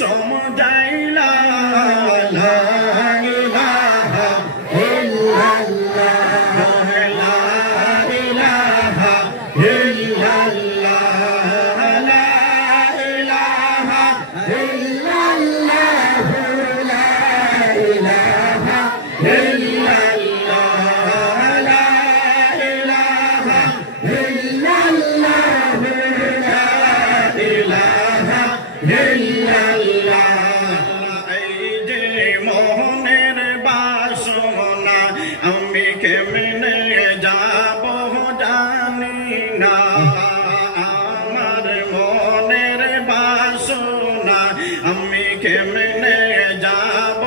সমঝাইলা লা ইলাহা ইল্লাল্লাহ লা ইলাহা ইল্লাল্লাহ লা ইলাহা ইল্লাল্লাহ লা ইলাহা ইল্লাল্লাহ লা ইলাহা ইল্লাল্লাহ লা ইলাহা ইল্লাল্লাহ এই যে মোহনের বাসনা আমি কেমনে যাব জানি না আমার মনের বাসনা আমি কেমনে যাব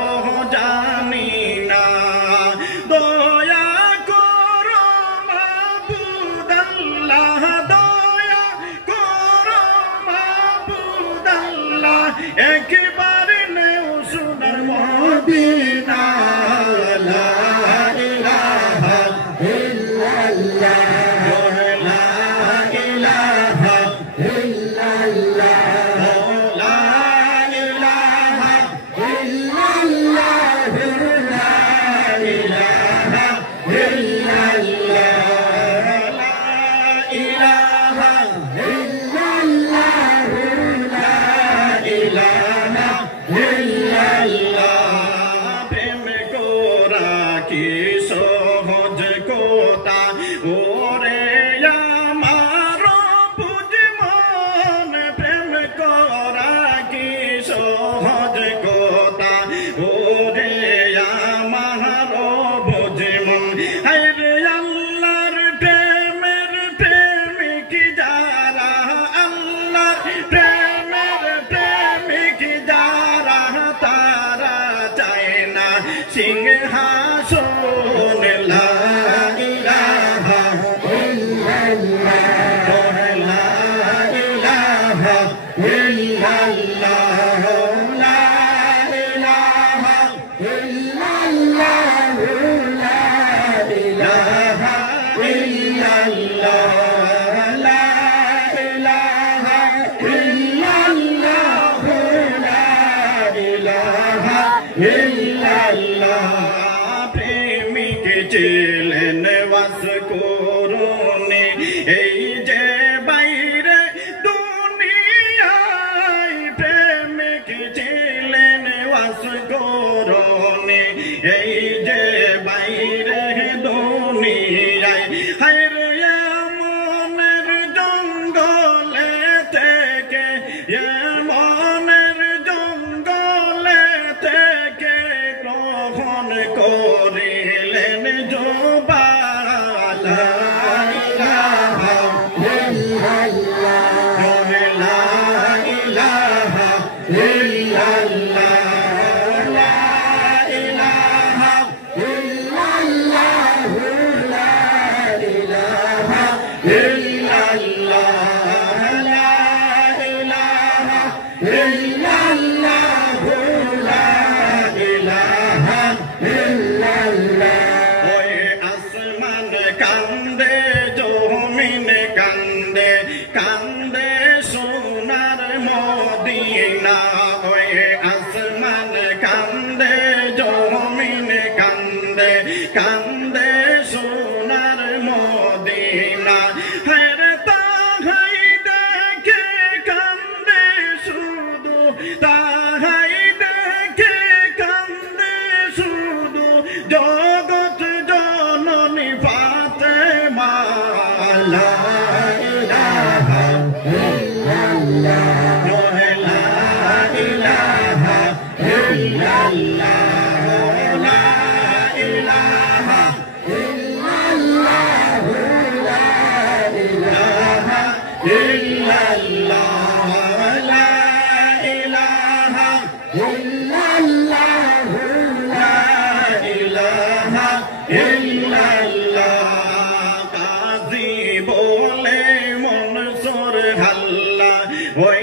জানি না দয়া করো মাবুদ আল্লাহ দয়া করো মাবুদ আল্লাহ একবার নেও সোনার মদিনা লা ইলাহা ইল্লাল্লাহ লা ইলাহা ইল্লাল্লাহ লা ইলাহা ইল্লাল্লাহ লা ইলাহা ইল্লাল্লাহ লা ইলাহা ইল্লাল্লাহ লা ইলাহা ইল্লাল্লাহ প্রেম করা কি সহজ কথা ওরে আমার বুঝমন প্রেম করা কি সহজ কথা ওরে আমার বুঝমন হায়রে আল্লাহর প্রেমের প্রেমিক যারা আল্লাহর প্রেমের প্রেমিক যারা তারা চায় না সিংহাসন লা ইলাহা ইল্লাল্লাহ লা ইলাহা ইল্লাল্লাহ লা ইলাহা ইল্লাল্লাহ লা ইলাহা ইল্লাল্লাহ লা ইলাহা ইল্লাল্লাহ লা ইলাহা ইল্লাল্লাহ প্রেমিক ছিলেন বাস করুনি এই যে বাইরে দুনিয়ায় প্রেমিক ছিলেন বাস করুনি এই যে বাইরে দুনিয়ায় হায়রে মনের জঙ্গলে থেকে মনের জঙ্গলে থেকে গ্রহণ করিলেন জোবালা ইলাহা ইল্লাল্লাহ লা ইলাহা ইল্লাল্লাহ লা ইলাহা ইল্লাল্লাহ লা ইলাহা ইল্লাল্লাহ লা ইলাহা ইল্লাল্লাহ লা ইলাহা ইল্লাল্লাহ ওই আসমান কান্দে জমিন কান্দে কান্দে সোনার মদিনা ওই আসমান কান্দে জমিন কান্দে কান্দে সোনার মদিনা হায়রে তাহাই দেখে কান্দে শুধু তাহাই দেখে কান্দে শুধু জগৎ জননী ফাতেমা লা ইলাহা ইল্লাল্লাহ লা ইলাহা ইল্লাল্লাহ লা ইলাহা ইল্লাল্লাহ লা ইলাহা ইল্লাল্লাহ লা ইলাহা ইল্লাল্লাহ লা ইলাহা ইল্লাল্লাহ কাজী বলে মনসুর হাল্লা ওই